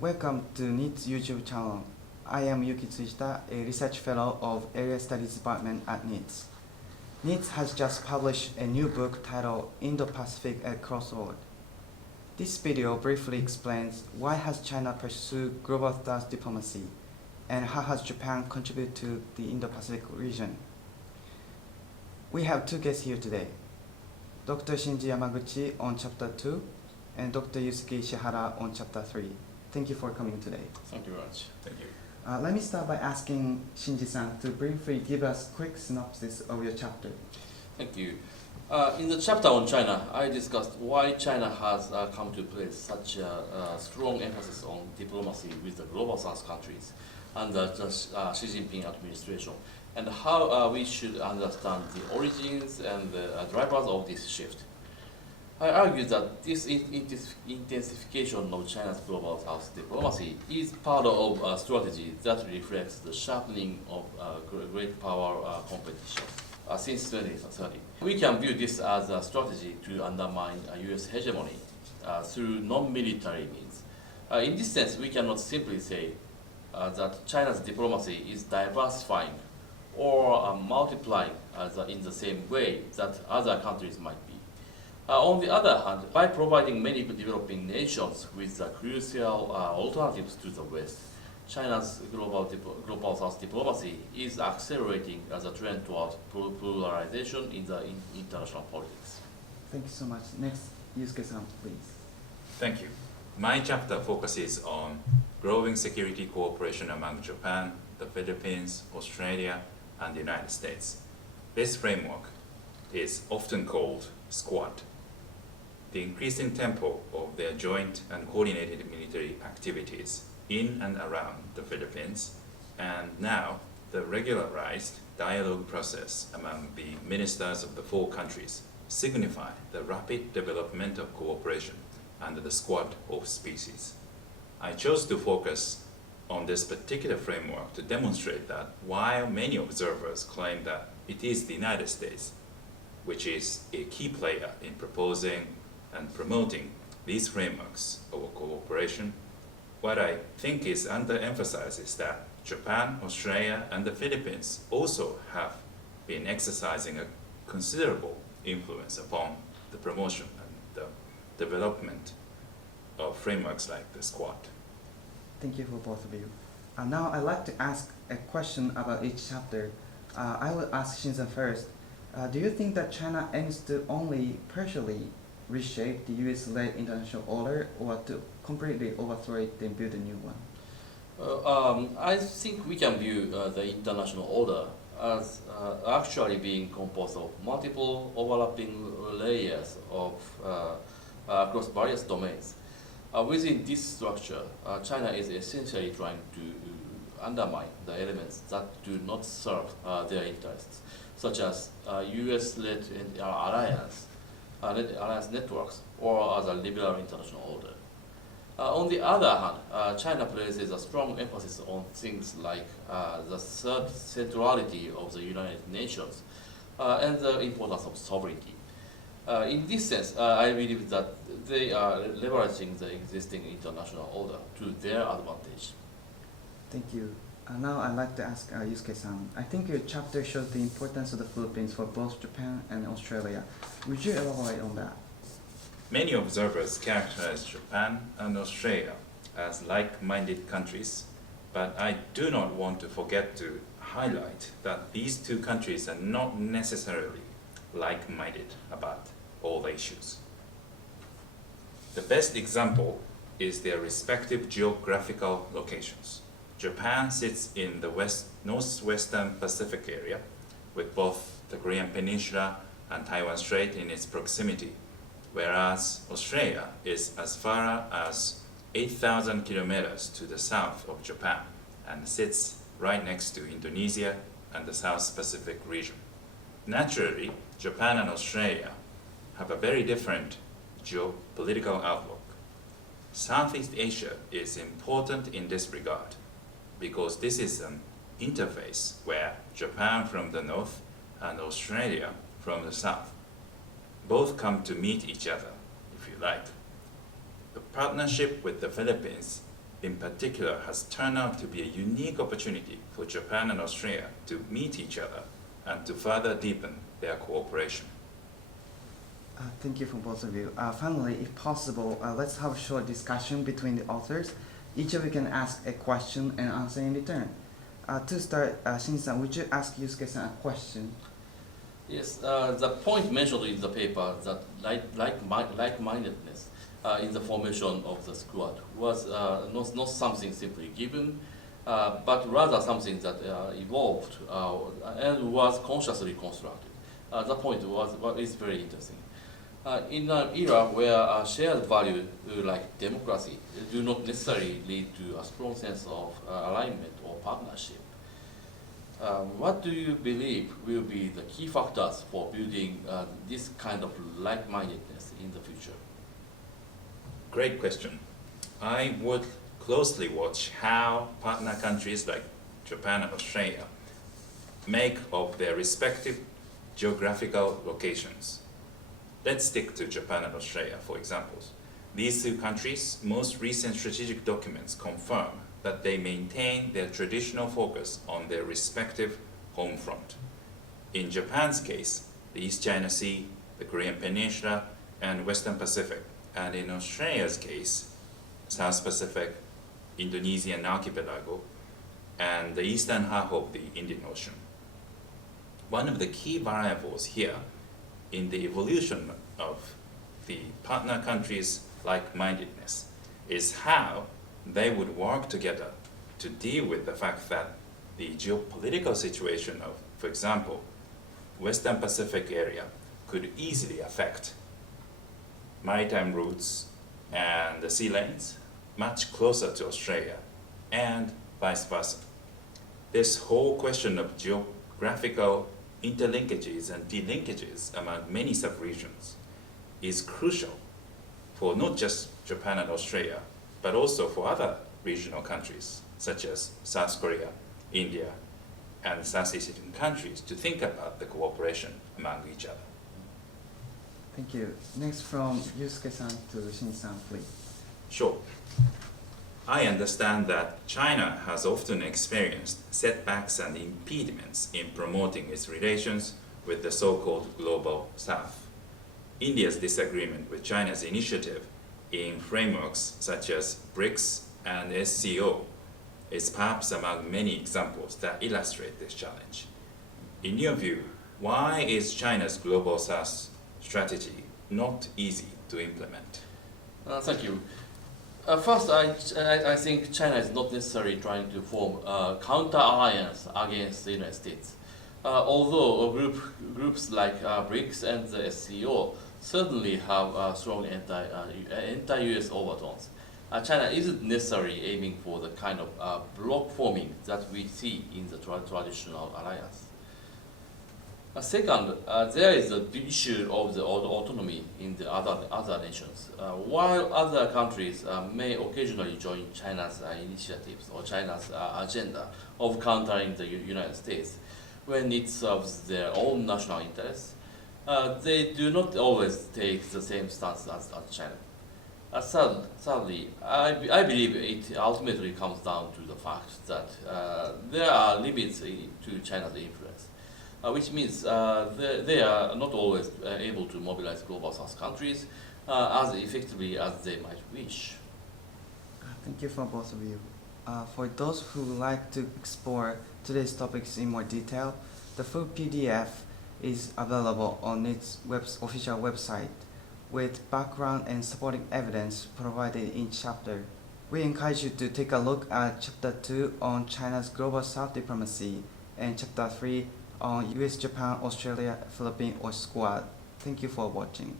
Welcome to NIDS YouTube channel. I am Yuki Tsushita, a research fellow of Area Studies Department at NIDS. NIDS has just published a new book titled Indo-Pacific at Crossroad. This video briefly explains why has China pursued global South diplomacy and how has Japan contributed to the Indo-Pacific region. We have two guests here today, Dr. Shinji Yamaguchi on Chapter 2 and Dr. Yusuke Ishihara on Chapter 3. Thank you for coming today. Thank you very much. Thank you. Let me start by asking Shinji-san to briefly give us a quick synopsis of your chapter. Thank you. In the chapter on China, I discussed why China has come to place such a strong emphasis on diplomacy with the global South countries under the Xi Jinping administration, and how we should understand the origins and the drivers of this shift. I argue that this intensification of China's global South diplomacy is part of a strategy that reflects the sharpening of great power competition since 2030. We can view this as a strategy to undermine U.S. hegemony through non-military means. In this sense, we cannot simply say that China's diplomacy is diversifying or multiplying in the same way that other countries might be. On the other hand, by providing many developing nations with crucial alternatives to the West, China's global South diplomacy is accelerating as a trend toward pluralization in the international politics. Thank you so much. Next, Yusuke-san, please. Thank you. My chapter focuses on growing security cooperation among Japan, the Philippines, Australia, and the United States. This framework is often called Squad. The increasing tempo of their joint and coordinated military activities in and around the Philippines, and now the regularized dialogue process among the ministers of the four countries signify the rapid development of cooperation under the Squad of species. I chose to focus on this particular framework to demonstrate that while many observers claim that it is the United States which is a key player in proposing and promoting these frameworks of cooperation, what I think is underemphasized is that Japan, Australia, and the Philippines also have been exercising a considerable influence upon the promotion and the development of frameworks like the Squad. Thank you for both of you. Now I'd like to ask a question about each chapter. I will ask Shinzen first. Do you think that China aims to only partially reshape the US-led international order or to completely overthrow it and build a new one? I think we can view the international order as actually being composed of multiple overlapping layers of across various domains. Within this structure, China is essentially trying to undermine the elements that do not serve their interests, such as US-led alliance networks or as a liberal international order. On the other hand, China places a strong emphasis on things like the centrality of the United Nations and the importance of sovereignty. In this sense, I believe that they are leveraging the existing international order to their advantage. Thank you. Now I'd like to ask Yusuke-san. I think your chapter shows the importance of the Philippines for both Japan and Australia. Would you elaborate on that? Many observers characterize Japan and Australia as like-minded countries, but I do not want to forget to highlight that these two countries are not necessarily like-minded about all the issues. The best example is their respective geographical locations. Japan sits in the northwestern Pacific area, with both the Korean Peninsula and Taiwan Strait in its proximity, whereas Australia is as far as 8,000 kilometers to the south of Japan and sits right next to Indonesia and the South Pacific region. Naturally, Japan and Australia have a very different geopolitical outlook. Southeast Asia is important in this regard, because this is an interface where Japan from the north and Australia from the south both come to meet each other, if you like. The partnership with the Philippines in particular has turned out to be a unique opportunity for Japan and Australia to meet each other and to further deepen their cooperation. Thank you for both of you. Finally, if possible, let's have a short discussion between the authors. Each of you can ask a question and answer in return. To start, Shin-san, would you ask Yusuke-san a question? Yes, the point mentioned in the paper that like-mindedness in the formation of the squad was not something simply given, but rather something that evolved and was consciously constructed. The point is very interesting. In an era where shared values like democracy do not necessarily lead to a strong sense of alignment or partnership, what do you believe will be the key factors for building this kind of like-mindedness in the future? Great question. I would closely watch how partner countries like Japan and Australia make of their respective geographical locations. Let's stick to Japan and Australia, for examples. These two countries' most recent strategic documents confirm that they maintain their traditional focus on their respective home front. In Japan's case, the East China Sea, the Korean Peninsula, and Western Pacific, and in Australia's case, South Pacific, Indonesian archipelago, and the eastern half of the Indian Ocean. One of the key variables here in the evolution of the partner countries' like-mindedness is how they would work together to deal with the fact that the geopolitical situation of, for example, Western Pacific area could easily affect maritime routes and the sea lanes much closer to Australia and vice versa. This whole question of geographical interlinkages and delinkages among many sub-regions is crucial for not just Japan and Australia, but also for other regional countries such as South Korea, India, and Southeast Asian countries to think about the cooperation among each other. Thank you. Next from Yusuke-san to Shin-san, please. Sure. I understand that China has often experienced setbacks and impediments in promoting its relations with the so-called Global South. India's disagreement with China's initiative in frameworks such as BRICS and SCO is perhaps among many examples that illustrate this challenge. In your view, why is China's Global South strategy not easy to implement? Thank you. First, I think China is not necessarily trying to form a counter-alliance against the United States. Although groups like BRICS and the SCO certainly have strong anti-US overtones, China isn't necessarily aiming for the kind of bloc forming that we see in the traditional alliance. Second, there is the issue of the autonomy in the other nations. While other countries may occasionally join China's initiatives or China's agenda of countering the United States when it serves their own national interests, they do not always take the same stance as China. Sadly, I believe it ultimately comes down to the fact that there are limits to China's influence. Which means they are not always able to mobilize Global South countries as effectively as they might wish. Thank you for both of you. For those who would like to explore today's topics in more detail, the full PDF is available on its official website with background and supporting evidence provided in each chapter. We encourage you to take a look at Chapter 2 on China's Global South diplomacy and Chapter 3 on U.S., Japan, Australia, Philippines, or Squad. Thank you for watching.